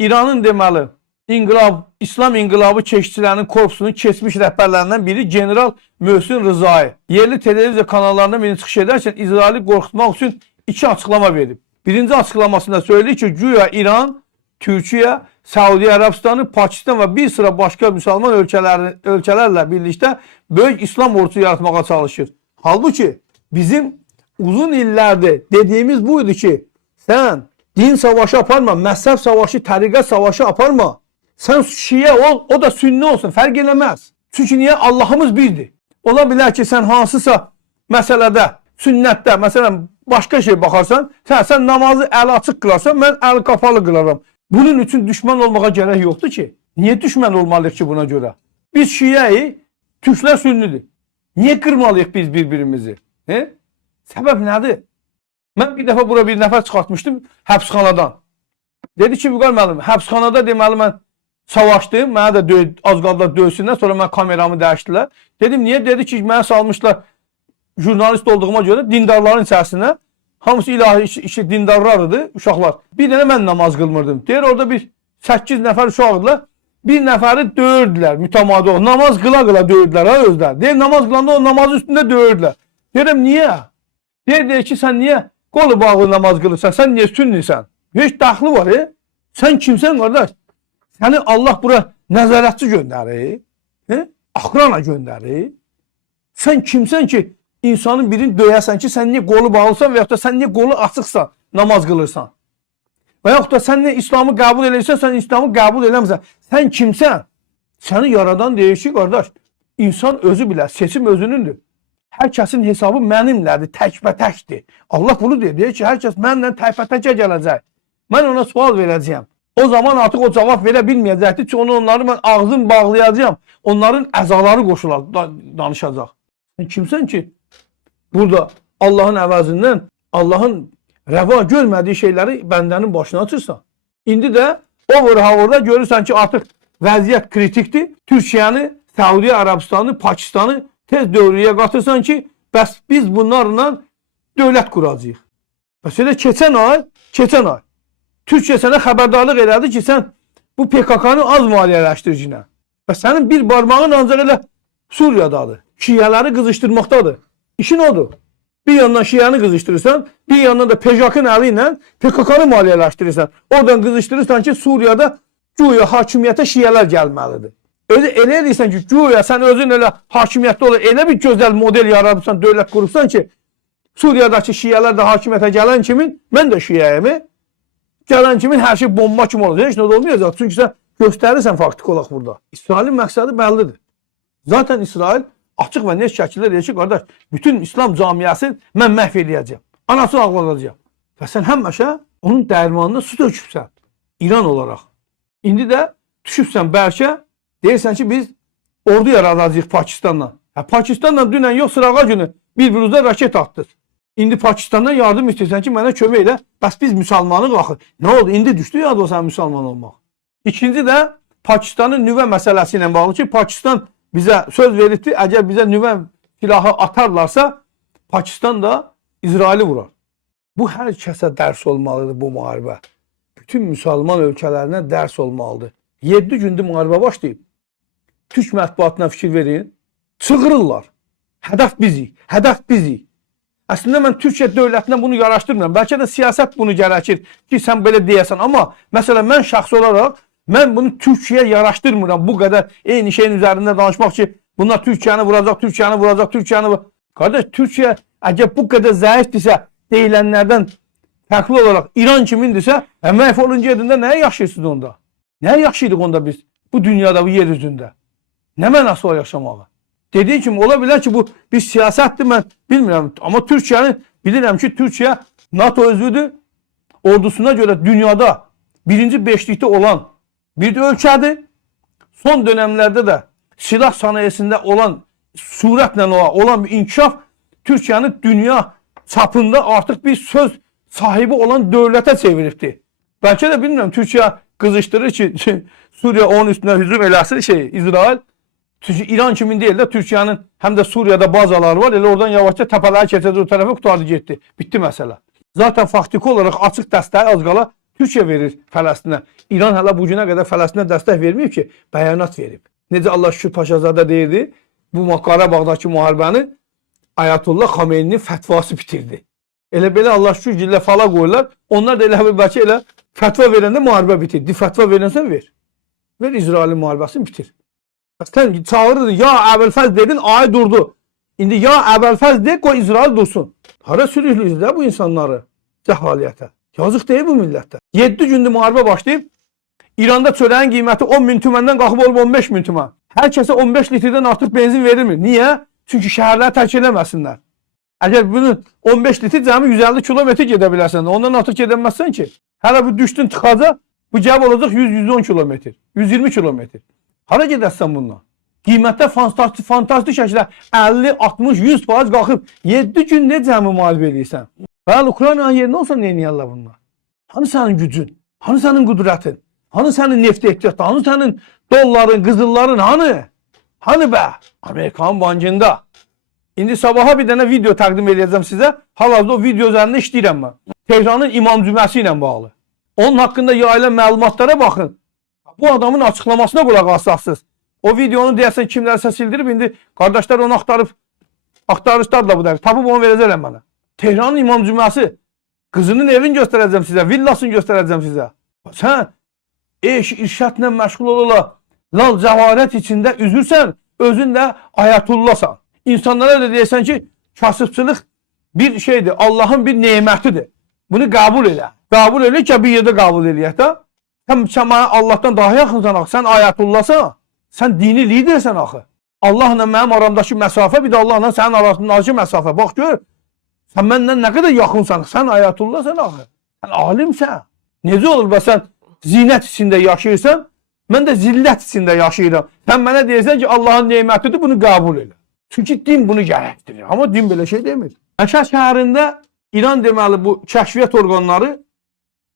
İranın deməli İslam İnqilabı Keşikçilərinin korpusunun keçmiş rəhbərlərindən biri General Möhsin Rızai yerli televiziya kanallarında beni çıxış edərkən İsraili qorxutmaq üçün 2 açıqlama verib. Birinci açıqlamasında söyləyir ki, güya İran, Türkiye, Saudi Arabistanı, Pakistan ve bir sıra başka Müslüman ölkələrlə birlikte böyük İslam ordusu yaratmağa çalışır. Halbuki bizim uzun illerde dediğimiz buydu ki, sen din savaşı aparma, mezhep savaşı, tarikat savaşı aparma. Sen Şiye ol, o da Sünni olsun, fərq eləməz. Çünkü niye? Allah'ımız birdir. Ola bilər ki, sen hansısa məsələdə, sünnətdə, məsələn, başka şey bakarsan, sen namazı əl açıq qılarsan, ben əl kapalı qılaram. Bunun için düşman olmağa gerek yoktu ki. Niye düşman olmalıyıq ki buna göre? Biz Şiye'yi, Türkler Sünnidir. Niye kırmalıyıq biz birbirimizi? He? Sebep nedir? Ben bir defa bura bir nəfər çıxartmışdım həbsxanadan. Dedi ki, Vüqar müəllim, həbsxanada deməli mən savaşdım, mənə də az qaldılar döysünlər, sonra mən kameramı dəyişdilər. Dedim, niye? Dedi ki, mənə salmışlar jurnalist olduğuma göre dindarların içərisinə. Hamısı ilahi işi dindarlardı, uşaqlar. Bir dənə mən namaz qılmırdım. Deyir, orada bir 8 nəfər uşaqdılar. Bir nəfəri döyürdülər, mütəmadi o. Namaz qıla-qıla döyürdülər, ha özlər. Deyir, namaz qılanda o namazın üstündə döyürdülər. Deyirəm, niyə? Deyir ki, sən niyə qolu bağlı namaz qılırsan? Sən niyə sünnisən? Heç daxlı var, Sən kimsən, qardaş? Səni Allah bura nəzarətçi göndərir, axrana göndərir. Sən kimsən ki, insanın birini döyəsən ki, sən niyə qolu bağlısan və yaxud da sən niyə qolu açıqsan, namaz qılırsan? Və yaxud da sən niyə İslamı qəbul edirsən, sən İslamı qəbul eləmirsən? Sən kimsən? Səni yaradan deyir ki, qardaş, insan özü bilər, seçim özünündür. Hər kəsin hesabı mənimlədir, təkbətəkdir. Allah bunu deyir ki, hər kəs mənimlə təkbətəkə gələcək. Mən ona sual verəcəyəm. O zaman artıq o cavab verə bilməyəcəkdir ki, onları mən ağzını bağlayacağım. Onların əzaları qoşular, danışacaq. Sən kimsən ki, burada Allahın əvəzindən, Allahın rəva görmədiyi şeyləri bəndənin başına açırsan. İndi də over-hover'da görürsən ki, artıq vəziyyət kritikdir. Türkiyəni, Saudi Arabistanı, Pakistanı tez dövrüyə qatırsan ki, bəs biz bunlarla dövlət quracağıq. Bəs elə keçən ay Türkiyə sənə xəbərdarlıq elədi ki, sən bu PKK-nı az maliyyələşdiricine. Və sənin bir barmağın ancaq elə Suriyadadır. Şiələri qızışdırmaqdadır. İşin odur. Bir yandan Şiəni qızışdırırsan, bir yandan da PKK-nın əli ilə PKK-nı maliyyələşdirirsən. Oradan qızışdırırsan ki, Suriyada güya hakimiyyətə Şiələr gəlməlidir. Elə edirsən ki, güya sən özün elə hakimiyyətdə olur, elə bir gözəl model yaradırsan, dövlət qurursan ki, Suriyadakı Şiələr də hakimiyyətə gələn kimin, mən də Şiəyimi, gələn kimin hər şey bomba kimi olacaq. Heç nə də olmayacaq. Çünki sən göstərirsən faktik olaq burada. İsrailin məqsədi bəllidir. Zaten İsrail açıq və net şəkildə deyir ki, qardaş, bütün İslam camiası mən məhv eləyəcəm. Anasını ağladacağım. Və sən həmişə onun dərmanında su tökübsən. İran olaraq. İndi də düşübsən bəlkə, deyirsən ki, biz ordu yaradacağıq Pakistanla. Pakistanla dünən yox, sırağa günü bir-birinizə raket attır. İndi Pakistandan yardım istəyirsən ki, mənə kömək elə. Bəs biz müsəlmanıq axı. Nə oldu? İndi düşdü ya da o sən müsəlman olmaq. İkinci də Pakistanın nüvə məsələsi ilə bağlı ki, Pakistan bizə söz verirdi, əgər bizə nüvə silahı atarlarsa, Pakistan da İsraili vurar. Bu hər kəsə dərs olmalıdır bu müharibə. Bütün müsəlman ölkələrinə dərs olmalıdır. 7 gündür müharibə başlayıb. Türk mətbuatına fikir verin. Çığırırlar. Hədəf bizik, hədəf bizik. Əslində mən Türkiyə dövlətindən bunu yaraşdırmıram. Bəlkə də siyasət bunu gərəkir ki, sən belə deyəsən. Amma məsələn, mən şəxsi olaraq mən bunu Türkiyə yaraşdırmıram. Bu qədər eyni şeyin üzərində danışmaq ki, bunlar Türkiyəni vuracaq, Türkiyəni vuracaq, Türkiyəni vuracaq. Qardaş, Türkiyə əgər bu qədər zəifdirsə, deyilənlərdən fərqli olaraq İran kimindirsə, məhv olunca yerində nəyə yaşayırsınız onda? Nəyə yaşayırdıq onda biz bu dünyada, bu yer üzündə? Nə mənası var yaşamağa? Dediği kimi ola bilər ki, bu bir siyasətdir, mən bilmirəm. Amma Türkiyəni bilirəm ki, Türkiyə NATO özüdür. Ordusuna görə dünyada birinci beşlikdə olan bir ölkədir. Son dönemlerde de silah sanayisinde olan surətlə olan bir inkişaf Türkiye'nin dünya çapında artık bir söz sahibi olan dövlətə çeviribdir. Belki de bilmiyorum, Türkiye kızıştırır ki Suriye onun üstüne hücum eləsin İsrail. Çünkü İran kimin değil de Türkiye'nin hem de Suriye'de bazaları var. Elə oradan yavaşça təpələri keçəcək o tərəfə qutardı getdi. Bitti məsələ. Zaten faktiki olarak açıq dəstəyi az qala Türkiyə verir Fələstinə. İran hələ bu günə qədər Fələstinə dəstək verməyib ki, bəyanat verib. Necə Allah şükür Paşazadə deyirdi, bu Qarabağdakı müharibəni Ayətullah Xameyninin fətvası bitirdi. Elə belə Allah şükür gillə fala qoyurlar. Onlar da elə bəlkə elə fətva verəndə müharibə bitir. Fətva verənsən ver. Ver İsrailin müharibəsini bitir. Sən çağırırdın, ya Əbülfəz dedin, ay durdu. İndi ya Əbülfəz de, qoy İsrail dursun. Hara sürüklüyüz də bu insanları cəhaliyyətə. Yazıq deyil bu millətdə. 7 gündür müharibə başlayıb. İranda çörəyin qiyməti 10.000 tüməndən qalxıb olub 15.000 tümən. Hər kəsə 15 litrdən artıq benzin verilmir. Niyə? Çünki şəhərləri tərk eləməsinlər. Əgər bunun 15 litr cəmi 150 kilometr gedə bilərsən, ondan artıq gedəməzsən ki. Hələ bu düşdün tıxaca, bu cəb olacaq 100-110 kilometr, 120 kilometr. Hara gedəsən bundan? Qiymətdə fantastik şəkildə 50, 60, 100% qalxıb 7 gün nə cəmi müharibə edirsən? Bəli, Ukraynanın yerinə olsa nə edirlər bunlar? Hani sənin gücün? Hani sənin qüdrətin? Hani sənin neft ehtiyatı? Hani sənin dolların, qızılların? Hani? Hani bə? Amerikanın bankında. İndi sabaha bir dənə video təqdim edəcəm sizə. Hal-hazırda o video üzərində işləyirəm mən. Tehranın İmam Cüməsi ilə bağlı. Onun haqqında yayılan məlumatlara baxın. Bu adamın açıqlamasına qulaq asassız. O videonu deyəsən kimlərsə sildirib, indi qardaşlar onu axtarışlarla bu dəqiq. Tapıb onu verəcəklər mənə. Tehranın İmam Cüməsi. Qızının evini göstərəcəm sizə, villasını göstərəcəm sizə. Sən eş, irşadla məşğul ola, lal cəvarət içində üzürsən, özün də ayətullasan. İnsanlara da deyəsən ki, kasıbçılıq bir şeydir, Allahın bir nemətidir. Bunu qəbul elə. Qəbul elə ki, bir yerdə qəbul eləyək də. Sən mənə Allahdan daha yaxınsan axı, sən ayətullasan, sən dini lidersən axı. Allahla mənim aramdakı məsafə, bir də Allahla sənin arasındakı məsafə. Bax gör, sən məndən nə qədər yaxınsan, sən ayətullasan axı. Sən alimsən. Necə olur bə sən zinət içində yaşayırsan, mən də zillət içində yaşayıram. Sən mənə deyirsən ki, Allahın nemətidir, bunu qəbul elə. Çünki din bunu gərəkdirir. Amma din belə şey demir. Məşhad şəhərində İran deməli bu kəşfiyyat orqanları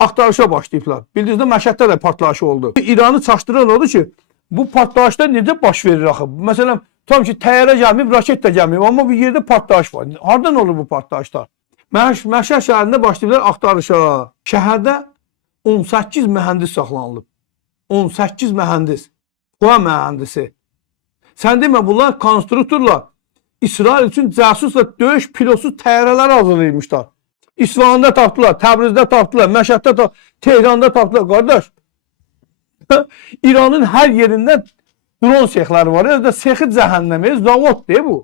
axtarışa başlayıblar. Bildiyinizdə Məşhəddə də partlayış oldu. İranı çaşdıran odur ki, bu partlayışlar necə baş verir axı? Məsələn, tam ki, təyyarə gəlməyib, raket də gəlməyib, amma bir yerdə partlayış var. Hardan olur bu partlayışlar? Məşhad şəhərində başlayıblar axtarışa. Şəhərdə 18 mühəndis saxlanılıb. 18 mühəndis. Hava mühəndisi. Sən demə, bunlar konstruktorlar İsrail üçün cəsusla döyüş pilotsuz təyyarələr hazırlaymışlar. İsfahanda tapdılar, Təbrizdə tapdılar, Məşhəddə tapdılar, Tehranda tapdılar. Qardaş, İranın hər yerində dron sexləri var. Özdə sexi cəhənnəmi, zavod deyil bu.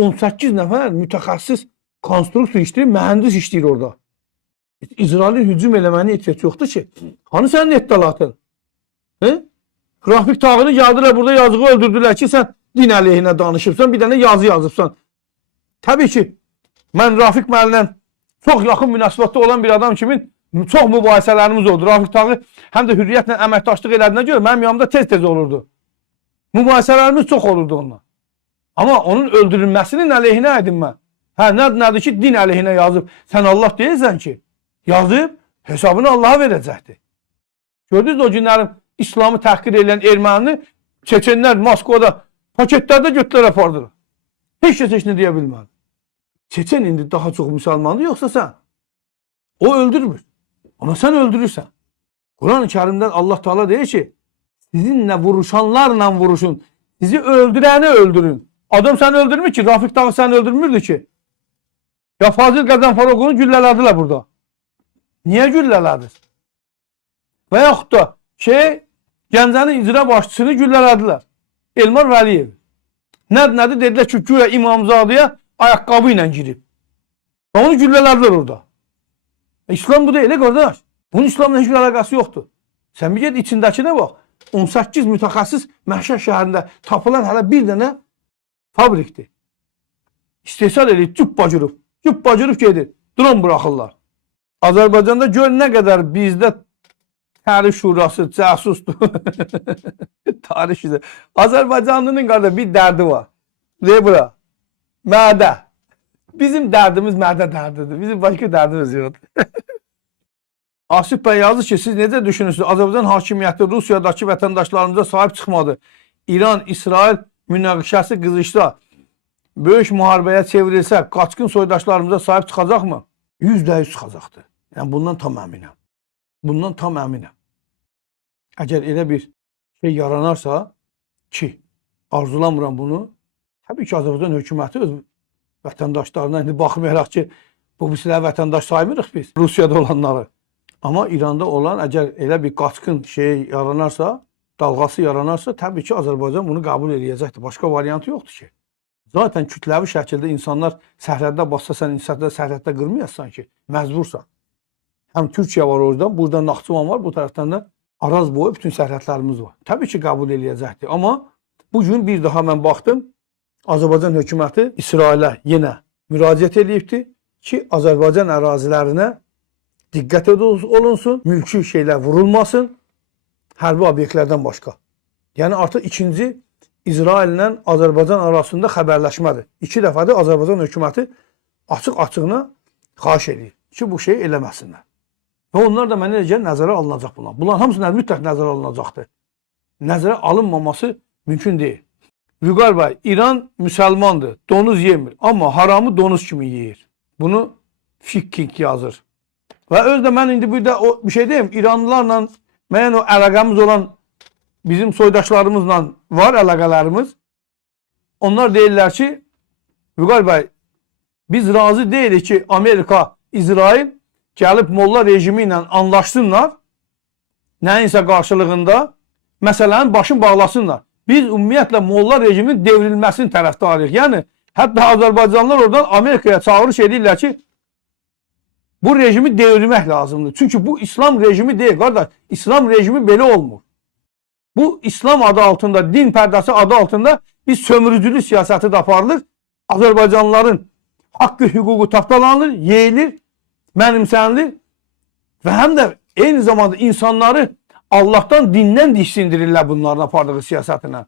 18 nəfər mütəxəssis konstruktor işləyir, mühəndis işləyir orada. İsrailin hücum eləməni ehtiyac yoxdur ki. Hani sənin ettalatın? Grafik tağını yazdılar, burada yazığı öldürdülər ki, sən din əleyhinə danışıbsan, bir dənə yazı yazıbsan. Təbii ki, mən Rafiq müəllimlə çox yaxın münasibətdə olan bir adam kimi çox mübahisələrimiz oldu. Rafiq tağı həm də hürriyyətlə əməkdaşlıq elədiyinə görə mənim yanımda tez-tez olurdu. Mübahisələrimiz çox olurdu onunla. Amma onun öldürülməsinin əleyhinə idim mən. Nədir ki, din əleyhinə yazıb. Sən Allah deyirsən ki, yazıb, hesabını Allaha verəcəkdir. Gördünüz o günlərim İslamı təhqir edən erməni, Çeçenlər Moskvada paketlərdə götürlər apardılar. Heç kəs heç nə deyə bilmədi. Çeçen indi daha çox müsəlmandır, yoxsa sən? O öldürmür. Ama sən öldürürsən. Quran-ı Kərimdən Allah Teala deyir ki, sizinlə vuruşanlarla vuruşun. Sizi öldürəni öldürün. Adam səni öldürmür ki, Rafiq Tağı səni öldürmürdü ki. Ya Fazil Qəzənfəroğlu'nu güllələdilər burada. Niyə güllələdir? Və yaxud da Gəncənin icra başçısını güllələdilər. Elmar Vəliyev. Nədir? Dedilər ki, güya İmamzadəyə ayaqqabı ilə girib. Onu güllələdilər orada. İslam bu deyil, qardaş. Bunun İslamla hiçbir əlaqəsi yoxdur. Sən bir get içindəkinə bax. 18 mütəxəssis Məşhad şəhərində tapılan hələ bir dənə fabrikdir. İstehsal edib, cübbacırıb gedir. Dron buraxırlar. Azərbaycanda gör nə qədər bizdə Tarih şurası, cəsusdur. Tarih şurası. Azərbaycanlının qarda bir dərdi var. Ne bura? Mədə. Bizim dərdimiz mədə dərdidir. Bizim başqa dərdimiz yoxdur. Asif bəy yazır ki, siz necə düşünürsünüz? Azərbaycan hakimiyyəti Rusiyadakı vətəndaşlarımıza sahib çıxmadı. İran, İsrail münaqişəsi qızışsa, böyük müharibəyə çevrilsə, qaçqın soydaşlarımıza sahib çıxacaqmı? %100 çıxacaqdır. Yəni bundan tam əminəm. Bundan tam əminəm. Əgər elə bir şey yaranarsa ki, arzulamıram bunu, təbii ki, Azərbaycan hökuməti öz vətəndaşlarına, indi baxmayaraq ki, bu birisiləri vətəndaş saymırıq biz, Rusiyada olanları. Amma İranda olan əgər elə bir qaçqın şey yaranarsa, dalğası yaranarsa, təbii ki, Azərbaycan bunu qəbul edəcəkdir. Başqa variantı yoxdur ki. Zaten kütləvi şəkildə insanlar sərhəddə bassa, sən sərhəddə qırmayasan ki, məcbursan. Həm Türkiyə var oradan, buradan Naxçıvan var, bu tərəfdən də Araz boyu bütün sərhədlərimiz var. Təbii ki, qəbul edəcəkdir. Amma bugün bir daha mən baxdım, Azərbaycan hökuməti İsrailə yenə müraciət edibdir ki, Azərbaycan ərazilərinə diqqət olunsun, mülki şeylər vurulmasın, hərbi obyektlərdən başqa. Yəni artıq ikinci İsraillə Azərbaycan arasında xəbərləşmədir. 2 dəfədir Azərbaycan hökuməti açıq-açığına xahiş edir ki, bu şey eləməsinlər. Və onlar da mənə necə nəzərə alınacaq bunlar. Bunların hamısına mütləq nəzərə alınacaqdır. Nəzərə alınmaması mümkün deyil. Vüqar bəy, İran müsəlmandır, donuz yemir. Amma haramı donuz kimi yeyir. Bunu Fikking yazır. Və özdə mən indi burada bir şey deyim, İranlılarla müəyyən o əlaqəmiz olan bizim soydaşlarımızla var əlaqələrimiz. Onlar deyirlər ki, Vüqar bəy, biz razı deyilik ki, Amerika, İsrail gəlib molla rejimi ilə anlaşsınlar, nəyinsə qarşılığında məsələnin başını bağlasınlar. Biz ümumiyyətlə molla rejiminin devrilməsinin tərəfdarıyıq. Yəni, hətta Azərbaycanlılar oradan Amerikaya çağırış edirlər ki, bu rejimi devirmək lazımdır. Çünki bu İslam rejimi deyil, qardaş. İslam rejimi belə olmur. Bu İslam adı altında, din pərdəsi adı altında biz sömürücülük siyasəti də aparılır. Azərbaycanlıların haqqı, hüququ tapdalanır, yeyilir, mənimsənilir və həm də eyni zamanda insanları Allahdan, dindən diksindirirlər bunların apardığı siyasətinə.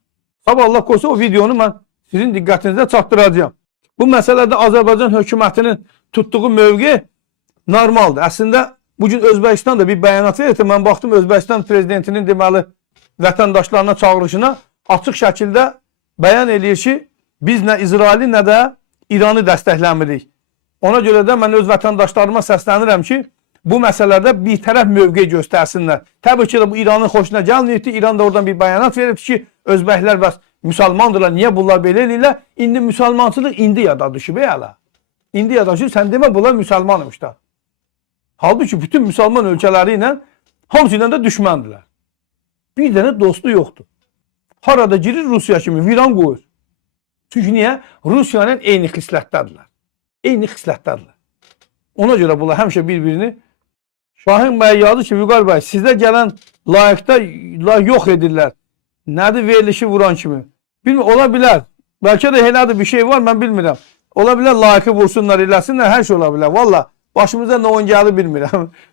Sabah Allah qoysa o videonu mən sizin diqqətinizə çatdıracağım. Bu məsələdə Azərbaycan hökumətinin tutduğu mövqe normaldır. Əslində bugün Özbəkistan da bir bəyanat verir. Mən baxdım Özbəkistan prezidentinin deməli vətəndaşlarına çağırışına açıq şəkildə bəyan edir ki, biz nə İsraili, nə də İranı dəstəkləmirik. Ona görə də mən öz vətəndaşlarıma səslənirəm ki, bu məsələdə bir tərəf mövqe göstərsinlər. Təbii ki, bu İranın xoşuna gəlməyibdir. İran da oradan bir bəyanat verib ki, Özbəklər bəs müsəlmandırlar, niyə bunlar belə edirlər? İndi müsəlmançılıq indi yada düşüb hələ. İndi yada düşüb, sən demə bunlar müsəlmanmış da. Halbuki bütün müsəlman ölkələri ilə hamısı ilə də düşməndirlər. Bir dənə dostu yoxdur. Harada girir Rusiya kimi viran qoyur. Çünki niyə? Rusiya ilə eyni xislətdədirlər. Eyni xislətdədirlər. Ona görə bunlar həmişə bir-birini Şahin bəy yazdı ki, Vüqar bəy, sizdə gələn layıqda yox edirlər. Nədir verilişi vuran kimi? Bilmir, ola bilər. Bəlkə də elədir bir şey var, mən bilmirəm. Ola bilər layıqı vursunlar, eləsinlər, hər şey ola bilər. Valla başımıza nə oyun gəlir bilmirəm.